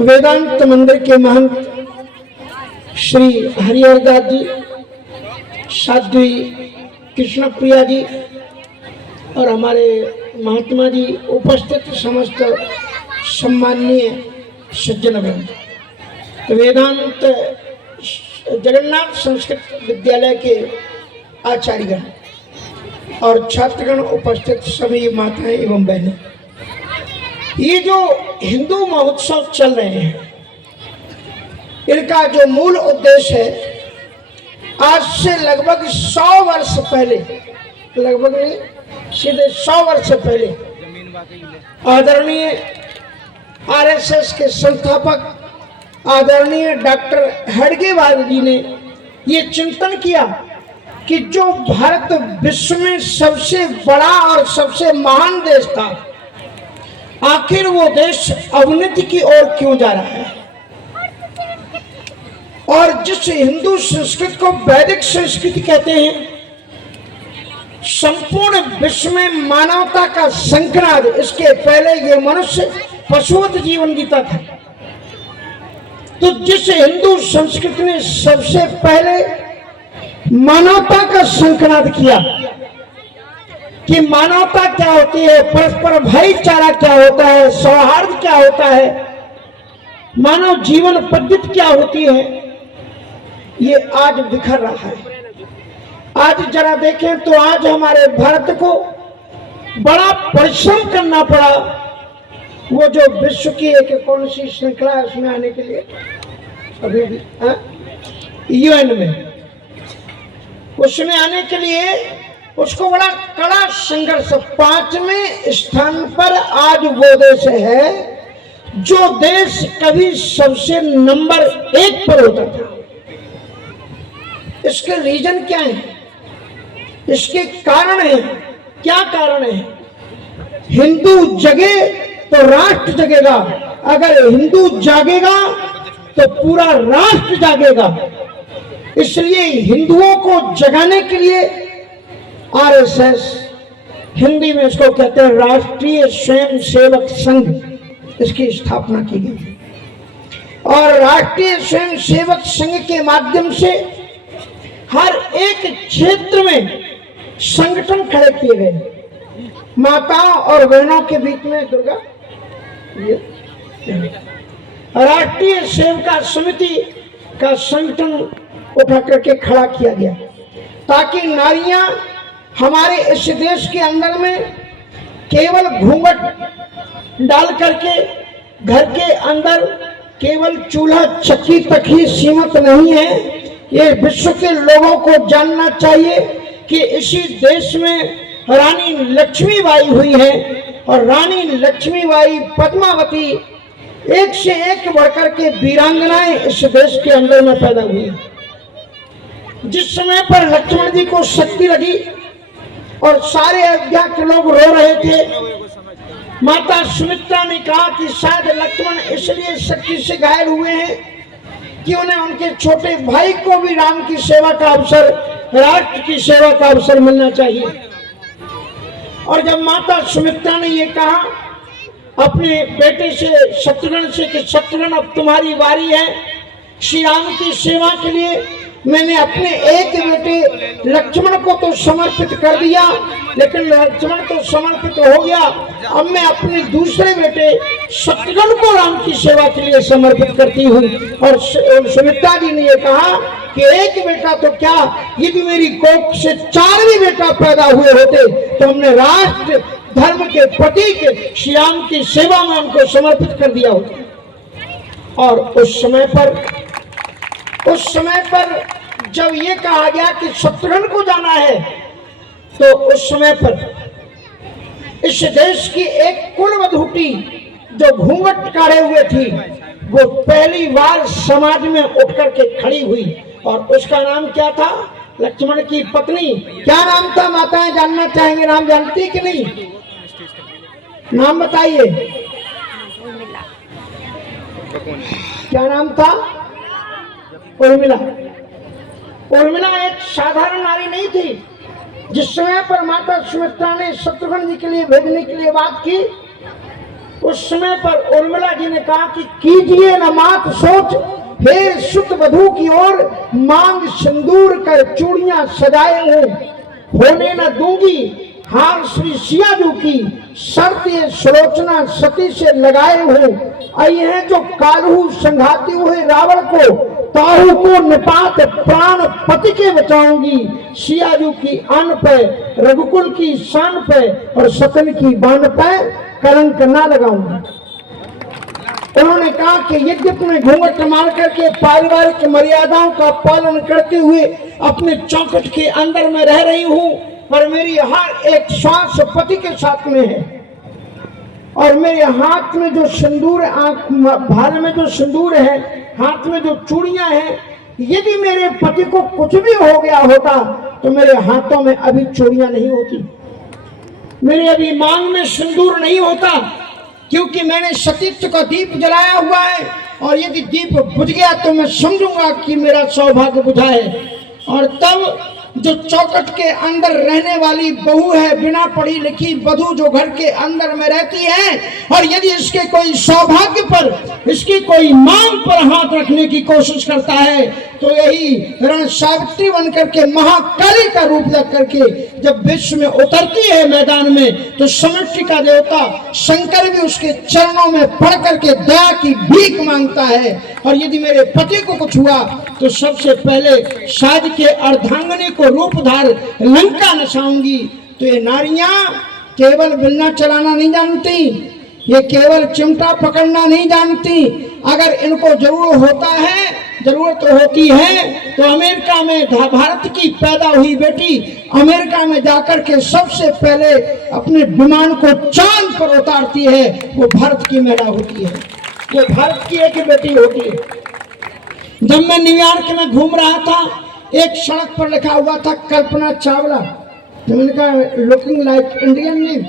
वेदांत मंदिर के महंत श्री हरिहरदास जी, साध्वी कृष्ण प्रिया जी और हमारे महात्मा जी, उपस्थित समस्त सम्माननीय सज्जनगण, वेदांत जगन्नाथ संस्कृत विद्यालय के आचार्यगण और छात्रगण, उपस्थित सभी माताएं एवं बहनें, ये जो हिंदू महोत्सव चल रहे हैं, इनका जो मूल उद्देश्य है, आज से लगभग 100 वर्ष पहले, लगभग नहीं सीधे 100 वर्ष पहले, आदरणीय आरएसएस के संस्थापक आदरणीय डॉक्टर हेडगेवार जी ने ये चिंतन किया कि जो भारत विश्व में सबसे बड़ा और सबसे महान देश था, आखिर वो देश अवनति की ओर क्यों जा रहा है। और जिस हिंदू संस्कृति को वैदिक संस्कृति कहते हैं, संपूर्ण विश्व में मानवता का संक्रांत, इसके पहले ये मनुष्य पशुवत जीवन जीता था। तो जिस हिंदू संस्कृति ने सबसे पहले मानवता का संक्रांत किया कि मानवता क्या होती है, परस्पर भाईचारा क्या होता है, सौहार्द क्या होता है, मानव जीवन पद्धति क्या होती है, ये आज बिखर रहा है। आज जरा देखें तो आज हमारे भारत को बड़ा परिश्रम करना पड़ा, वो जो विश्व की एक कौन सी श्रृंखला है उसमें आने के लिए, अभी भी यूएन में, उसमें आने के लिए उसको बड़ा कड़ा संघर्ष। 5वें स्थान पर आज वो देश है जो देश कभी सबसे नंबर 1 पर होता था। इसके रीजन क्या है, इसके कारण है, क्या कारण है? हिंदू जगे तो राष्ट्र जगेगा, अगर हिंदू जागेगा तो पूरा राष्ट्र जागेगा। इसलिए हिंदुओं को जगाने के लिए आरएसएस, हिंदी में इसको कहते हैं राष्ट्रीय स्वयंसेवक संघ, इसकी स्थापना की गई। और राष्ट्रीय स्वयंसेवक संघ के माध्यम से हर एक क्षेत्र में संगठन खड़े किए गए। माताओं और बहनों के बीच में दुर्गा राष्ट्रीय सेविका समिति का संगठन उठा करके खड़ा किया गया, ताकि नारियां हमारे इस देश के अंदर में केवल घूंघट डाल करके घर के अंदर केवल चूल्हा चक्की तक ही सीमित नहीं है। ये विश्व के लोगों को जानना चाहिए कि इसी देश में रानी लक्ष्मीबाई हुई है और रानी लक्ष्मीबाई, पद्मावती, एक से एक बढ़कर के वीरांगनाएं इस देश के अंदर में पैदा हुई। जिस समय पर लक्ष्मण जी को शक्ति लगी और सारे अयोध्या के लोग रो रहे थे, माता सुमित्रा ने कहा कि शायद लक्ष्मण इसलिए शक्ति से घायल हुए हैं कि उन्हें उनके छोटे भाई को भी राम की सेवा का अवसर, राष्ट्र की सेवा का अवसर मिलना चाहिए। और जब माता सुमित्रा ने ये कहा अपने बेटे से शत्रुघ्न से कि शत्रुघ्न अब तुम्हारी बारी है श्री राम की सेवा के लिए, मैंने अपने एक बेटे लक्ष्मण को तो समर्पित कर दिया, लेकिन लक्ष्मण तो समर्पित हो गया, अब मैं अपने दूसरे बेटे शत्रुघ्न को राम की सेवा के लिए समर्पित करती हूँ। और सुमित्रा जी ने ये कहा कि एक बेटा तो क्या, यदि मेरी कोख से 4 भी बेटा पैदा हुए होते तो हमने राष्ट्र धर्म के प्रतीक श्री राम की सेवा में उनको समर्पित कर दिया होता। और उस समय पर जब ये कहा गया कि शत्रुघ्न को जाना है, तो उस समय पर इस देश की एक कुलवधूटी जो घूंघट काढ़े हुए थी, वो पहली बार समाज में उठ करके खड़ी हुई। और उसका नाम क्या था? लक्ष्मण की पत्नी। क्या नाम था? माताएं जानना चाहेंगे, नाम जानती कि नहीं? नाम बताइए, क्या नाम था? उर्मिला। उर्मिला एक साधारण नारी नहीं थी। जिस समय पर माता सुमित्रा ने शत्रुघ्न जी के लिए भेजने के लिए बात की, उस समय पर उर्मिला जी ने कहा कि कीजिए न मात सोच, फिर सुत वधू की ओर मांग सिंदूर कर चूड़ियां सजाए हूं, होने न दूंगी हार श्री सियाजू की, शर्त ये सुलोचना सती से लगाए हूं, आई है जो कालहू संघाती हुए रावण को, ताहू को निपात प्राण पति के बचाऊंगी, सियाजू की आन पे, रघुकुल की शान पे और सकल की बान पे कलंक ना लगाऊंगी। उन्होंने कहा कि यद्यपि मैं घूंघट मार करके पारिवारिक मर्यादाओं का पालन करते हुए अपने चौखट के अंदर में रह रही हूं, पर मेरी हर एक श्वास पति के साथ में है, और मेरे हाथ में जो सिंदूर, भाल में जो सिंदूर है, हाथ में जो चूड़ियां हैं, यदि मेरे पति को कुछ भी हो गया होता तो मेरे हाथों में अभी चूड़ियां नहीं होती, मेरे अभी मांग में सिंदूर नहीं होता, क्योंकि मैंने सतीत्व का दीप जलाया हुआ है, और यदि दीप बुझ गया तो मैं समझूंगा कि मेरा सौभाग्य बुझा है। और तब जो चौखट के अंदर रहने वाली बहू है, बिना पढ़ी लिखी वधू जो घर के अंदर में रहती है, और यदि इसके कोई सौभाग्य पर, इसकी कोई मांग पर हाथ रखने की कोशिश करता है, तो यही रण सावित्री बन करके महाकाली का रूप लग करके जब विश्व में उतरती है मैदान में, तो सृष्टि का देवता शंकर भी उसके चरणों में पड़ करके दया की भीख मांगता है। और यदि मेरे पति को कुछ हुआ तो सबसे पहले साज के अर्धांगनी को रूपधार लंका नचाऊंगी। तो ये नारियां केवल बिलना चलाना नहीं जानती, ये केवल चिमटा पकड़ना नहीं जानती, अगर इनको जरूरत होती है तो अमेरिका में भारत की पैदा हुई बेटी अमेरिका में जाकर के सबसे पहले अपने विमान को चांद पर उतारती है, वो भारत की महिला होती है, वो भारत की एक बेटी होती है। जब मैं न्यूयॉर्क में घूम रहा था, एक सड़क पर लिखा हुआ था कल्पना चावला, तो मैंने कहा लुकिंग लाइक इंडियन नेम,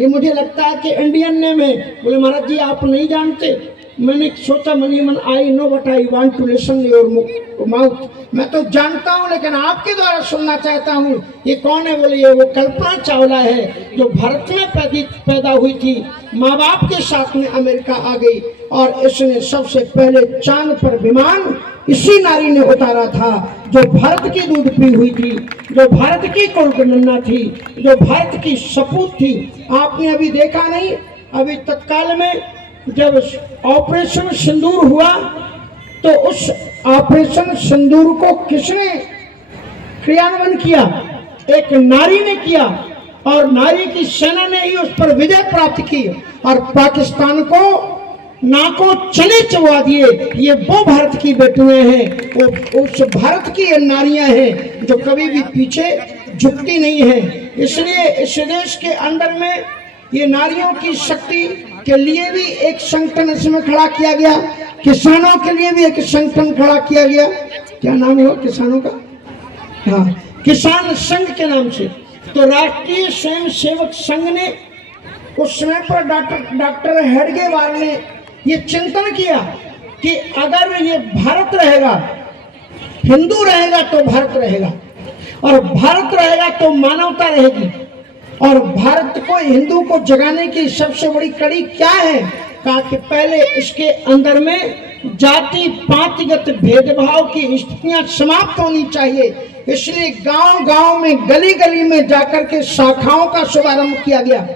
ये मुझे लगता है कि इंडियन नेम है। बोले महाराज जी आप नहीं जानते। मैंने सोचा मन I know but I want to listen your mouth, मैं तो जानता हूँ लेकिन आपके द्वारा सुनना चाहता हूँ, ये कौन है? बोले ये वो कल्पना चावला है जो भारत में पैदा हुई थी, माँ बाप के साथ में अमेरिका आ गई, और इसने सबसे पहले चांद पर विमान इसी नारी ने उतारा था, जो भारत की दूध पी हुई थी, जो भारत की कुलकन्या थी, जो भारत की सपूत थी। आपने अभी देखा नहीं, अभी तत्काल में जब ऑपरेशन सिंदूर हुआ तो उस ऑपरेशन सिंदूर को किसने क्रियान्वयन किया? एक नारी ने किया, और नारी की सेना ने ही उस पर विजय प्राप्त की, और पाकिस्तान को नाको चने चबा दिए। ये वो भारत की बेटियां हैं, वो उस भारत की ये नारियां हैं जो कभी भी पीछे झुकती नहीं है। इसलिए इस देश के अंदर में ये नारियों की शक्ति के लिए भी एक संगठन इसमें खड़ा किया गया, किसानों के लिए भी एक संगठन खड़ा किया गया। क्या नाम हुआ किसानों का? हाँ, किसान संघ के नाम से। तो राष्ट्रीय स्वयं सेवक संघ ने उस समय पर डॉक्टर हेडगेवार ने ये चिंतन किया कि अगर ये भारत रहेगा, हिंदू रहेगा तो भारत रहेगा, और भारत रहेगा तो मानवता रहेगी, और भारत को, हिंदू को जगाने की सबसे बड़ी कड़ी क्या है? कहा कि पहले इसके अंदर में जाति पातिगत भेदभाव की स्थितियां समाप्त होनी चाहिए। इसलिए गांव-गांव में, गली-गली में जाकर के शाखाओं का शुभारंभ किया गया।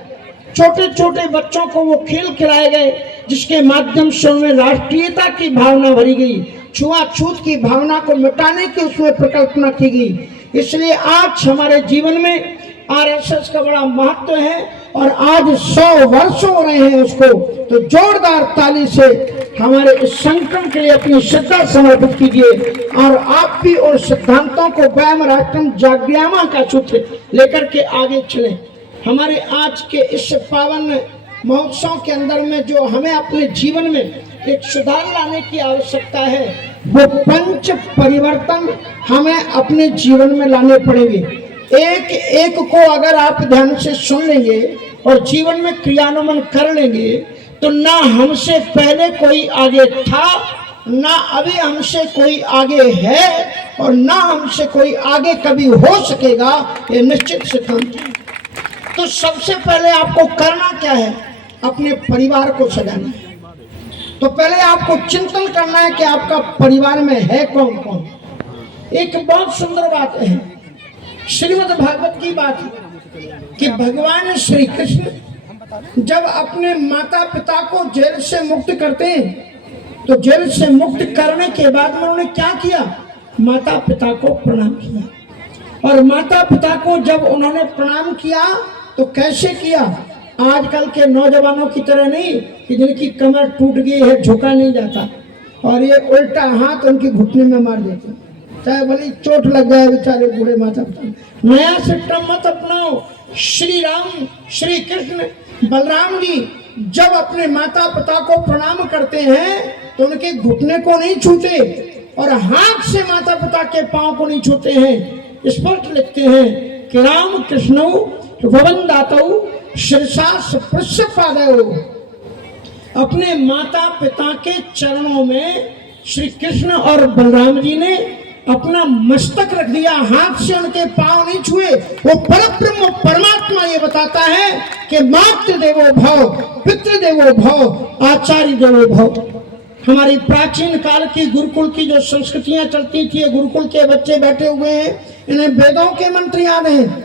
छोटे छोटे बच्चों को वो खेल खिलाए गए जिसके माध्यम से उनमें राष्ट्रीयता की भावना भरी गई, छुआछूत की भावना को मिटाने की उसमें प्रकल्पना की गई। इसलिए आज हमारे जीवन में आरएसएस का बड़ा महत्व है, और आज 100 वर्ष हो रहे हैं उसको। तो जोरदार ताली से हमारे इस संगठन के लिए अपनी श्रद्धा समर्पित कीजिए, और आप भी उन सिद्धांतों को वयम राष्ट्रम जागृयामा का सूत्र लेकर के आगे चलें। हमारे आज के इस पावन महोत्सव के अंदर में जो हमें अपने जीवन में एक सुधार लाने की आवश्यकता है, वो पंच परिवर्तन हमें अपने जीवन में लाने पड़ेंगे। एक एक को अगर आप ध्यान से सुन लेंगे और जीवन में क्रियान्वयन कर लेंगे, तो ना हमसे पहले कोई आगे था, ना अभी हमसे कोई आगे है, और ना हमसे कोई आगे कभी हो सकेगा, ये निश्चित सिद्धांत है। तो सबसे पहले आपको करना क्या है? अपने परिवार को सजाना है तो पहले आपको चिंतन करना है कि आपका परिवार में है कौन कौन। एक बहुत सुंदर बात है, श्रीमद् भागवत की बात है कि भगवान श्री कृष्ण जब अपने माता पिता को जेल से मुक्त करते हैं तो जेल से मुक्त करने के बाद में उन्होंने क्या किया, माता पिता को प्रणाम किया। और माता पिता को जब उन्होंने प्रणाम किया तो कैसे किया, आजकल के नौजवानों की तरह नहीं कि जिनकी कमर टूट गई है, झुका नहीं जाता और ये उल्टा हाथ उनके घुटने में मार देते, चाहे भले चोट लग जाए बेचारे बूढ़े माता पिता। नया सिस्टम मत अपनाओ। श्री राम श्री कृष्ण बलराम जी जब अपने माता पिता को प्रणाम करते हैं तो उनके घुटने को नहीं छूते और हाथ से माता पिता के पांव को नहीं छूते हैं। स्पष्ट लिखते हैं कि राम कृष्ण वंदातौ शीर्षास पृष्ठपादौ, अपने माता पिता के चरणों में श्री कृष्ण और बलराम जी ने अपना मस्तक रख दिया, हाथ से उनके पांव नहीं छुए। वो परब्रह्म परमात्मा ये बताता है कि मातृ देवो भव, पितृ देवो भव, आचार्य देवो भव। हमारी प्राचीन काल की गुरुकुल की जो संस्कृतियां चलती थी, गुरुकुल के बच्चे बैठे हुए हैं, इन्हें वेदों के मंत्र याद हैं,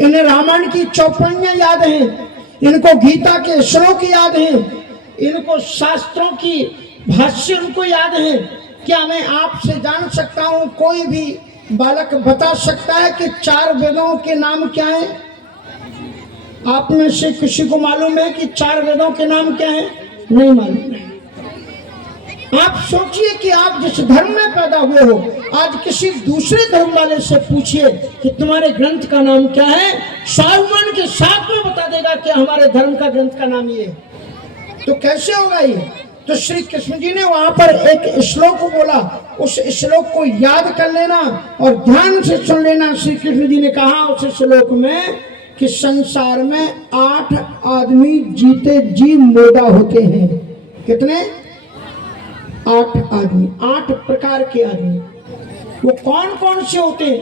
इन्हें रामायण की चौपाइयां याद हैं, इनको गीता के श्लोक याद हैं, इनको शास्त्रों की भाष्य उनको याद है। क्या मैं आपसे जान सकता हूं, कोई भी बालक बता सकता है कि 4 वेदों के नाम क्या हैं? आप में से किसी को मालूम है कि 4 वेदों के नाम क्या हैं? नहीं मालूम है। आप सोचिए कि आप जिस धर्म में पैदा हुए हो, आज किसी दूसरे धर्म वाले से पूछिए कि तुम्हारे ग्रंथ का नाम क्या है, सालमान के साथ में बता देगा कि हमारे धर्म का ग्रंथ का नाम ये है। तो कैसे होगा ये? तो श्री कृष्ण जी ने वहां पर एक श्लोक बोला, उस श्लोक को याद कर लेना और ध्यान से सुन लेना। श्री कृष्ण जी ने कहा उस श्लोक में कि संसार में 8 आदमी जीते जी मुर्दा होते हैं। कितने? 8 आदमी, 8 प्रकार के आदमी। वो कौन कौन से होते हैं?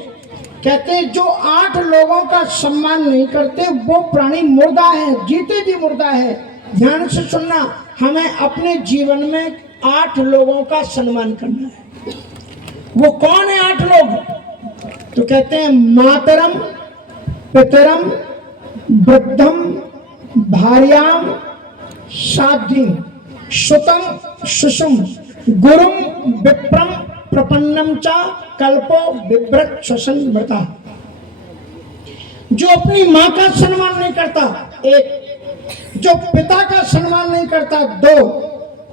कहते हैं जो 8 लोगों का सम्मान नहीं करते वो प्राणी मुर्दा है, जीते जी मुर्दा है। ध्यान से सुनना, हमें अपने जीवन में 8 लोगों का सम्मान करना है। वो कौन है 8 लोग? तो कहते हैं मातरम, पितरम, वृद्धम, भार्याम, शादीम, सुतम, सुषुम, गुरुम, विप्रम, प्रपन्नम च, कल्पो, विव्रत, श्वसन, व्रता। जो अपनी माँ का सम्मान नहीं करता 1, जो पिता का सम्मान नहीं करता 2,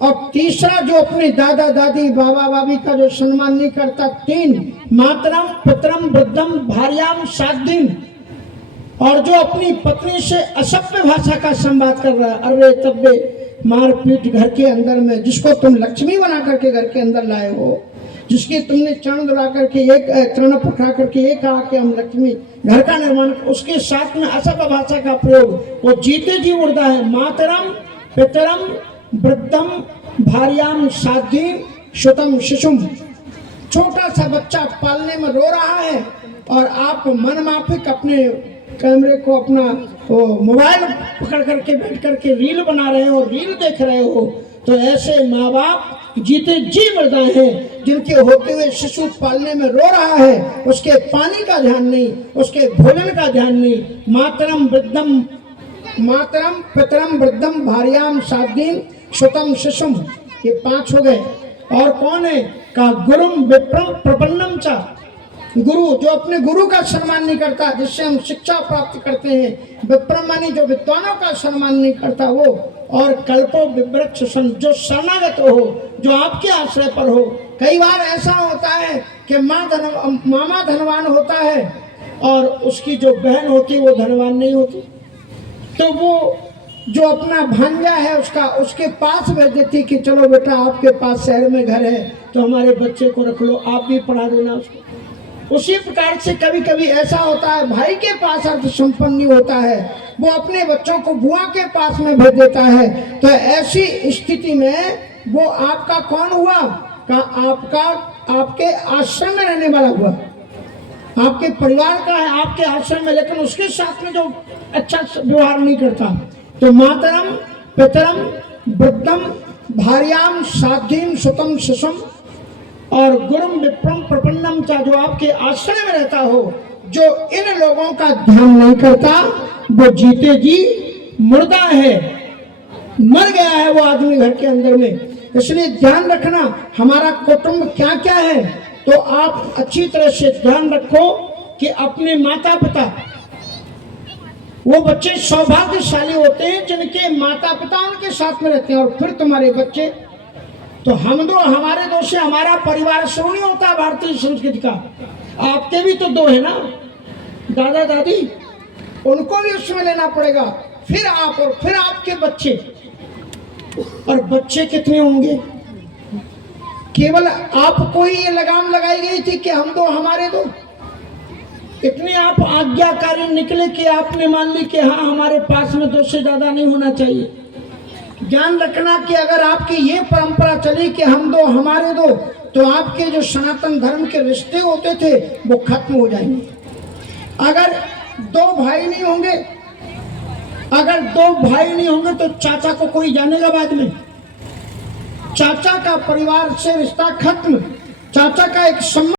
और तीसरा जो अपने दादा दादी बाबा बाबी का जो सम्मान नहीं करता 3, मातरम, पितरम, वृद्धम, भार्याम, शादीम। और जो अपनी पत्नी से असभ्य भाषा का संवाद कर रहा है, अरे तब्बे, मारपीट घर के अंदर में, जिसको तुम लक्ष्मी बना करके घर के अंदर लाए हो, जिसके तुमने चरण दौड़ा करके एक चरण पकड़ा करके एक कहा कि हम लक्ष्मी घर का निर्माण, उसके साथ में असभ्य भाषा का प्रयोग, वो जीते जी मुर्दा है। मातरम, पितरम, वृद्धम, भार्याम, शादीम, सुतम, शिशुम। छोटा सा बच्चा पालने में रो रहा है और आप मनमाफिक अपने कैमरे को, अपना मोबाइल पकड़ करके बैठ करके रील बना रहे हो, रील देख रहे हो, तो ऐसे माँ बाप जीते जी मुर्दा हैं, जिनके होते हुए शिशु पालने में रो रहा है, उसके पानी का ध्यान नहीं, उसके भोजन का ध्यान नहीं। मातरम वृद्धम, मातरम, पितरम, वृद्धम, भार्याम, शादीम, सुतम, शिशुम, ये 5 हो गए। और कौन है? का गुरुम, विप्रम, प्रपन्नम च, गुरु, जो अपने गुरु का सम्मान नहीं करता, जिससे हम शिक्षा प्राप्त करते हैं। विप्रम मानी जो विद्वानों का सम्मान नहीं करता वो। और कल्पो, विव्रत, श्वसन, जो शरणागत हो, जो आपके आश्रय पर हो। कई बार ऐसा होता है कि मामा धनवान होता है और उसकी जो बहन होती है वो धनवान नहीं होती, तो वो जो अपना भांजा है उसके पास भेज देती कि चलो बेटा आपके पास शहर में घर है तो हमारे बच्चे को रख लो, आप भी पढ़ा देना उसको। उसी प्रकार से कभी कभी ऐसा होता है, भाई के पास अर्थ संपन्न होता है, वो अपने बच्चों को बुआ के पास में भेज देता है। तो ऐसी स्थिति में वो आपका कौन हुआ? का आपका आपके आश्रम में रहने वाला हुआ, आपके परिवार का है, आपके आश्रम में, लेकिन उसके साथ में जो अच्छा व्यवहार नहीं करता। तो मातरम, पितरम वृद्धम भार्याम साध्यम सुतम शिशुम और गुरुम विप्रम प्रपन्नम चा, जो आपके आश्रय में रहता हो, जो इन लोगों का ध्यान नहीं करता वो जीते जी मुर्दा है, मर गया है वो आदमी घर के अंदर में। इसलिए ध्यान रखना हमारा कुटुंब क्या क्या है। तो आप अच्छी तरह से ध्यान रखो कि अपने माता पिता, वो बच्चे सौभाग्यशाली होते हैं जिनके माता पिता उनके साथ में रहते हैं। और फिर तुम्हारे बच्चे, तो हम दो, हमारे दो से हमारा परिवार शुरू नहीं होता भारतीय संस्कृति का। आपके भी तो दो है ना, दादा दादी, उनको भी उसमें लेना पड़ेगा। फिर आप और फिर आपके बच्चे, और बच्चे कितने होंगे? केवल आपको ही ये लगाम लगाई गई थी कि हम दो हमारे दो। इतने आप आज्ञाकारी निकले कि आपने मान ली कि हाँ हमारे पास में दो से ज्यादा नहीं होना चाहिए। ध्यान रखना कि अगर आपकी ये परंपरा चली कि हम दो हमारे दो, तो आपके जो सनातन धर्म के रिश्ते होते थे वो खत्म हो जाएंगे। अगर दो भाई नहीं होंगे, अगर दो भाई नहीं होंगे तो चाचा को कोई जानेगा बाद में? चाचा का परिवार से रिश्ता खत्म, चाचा का एक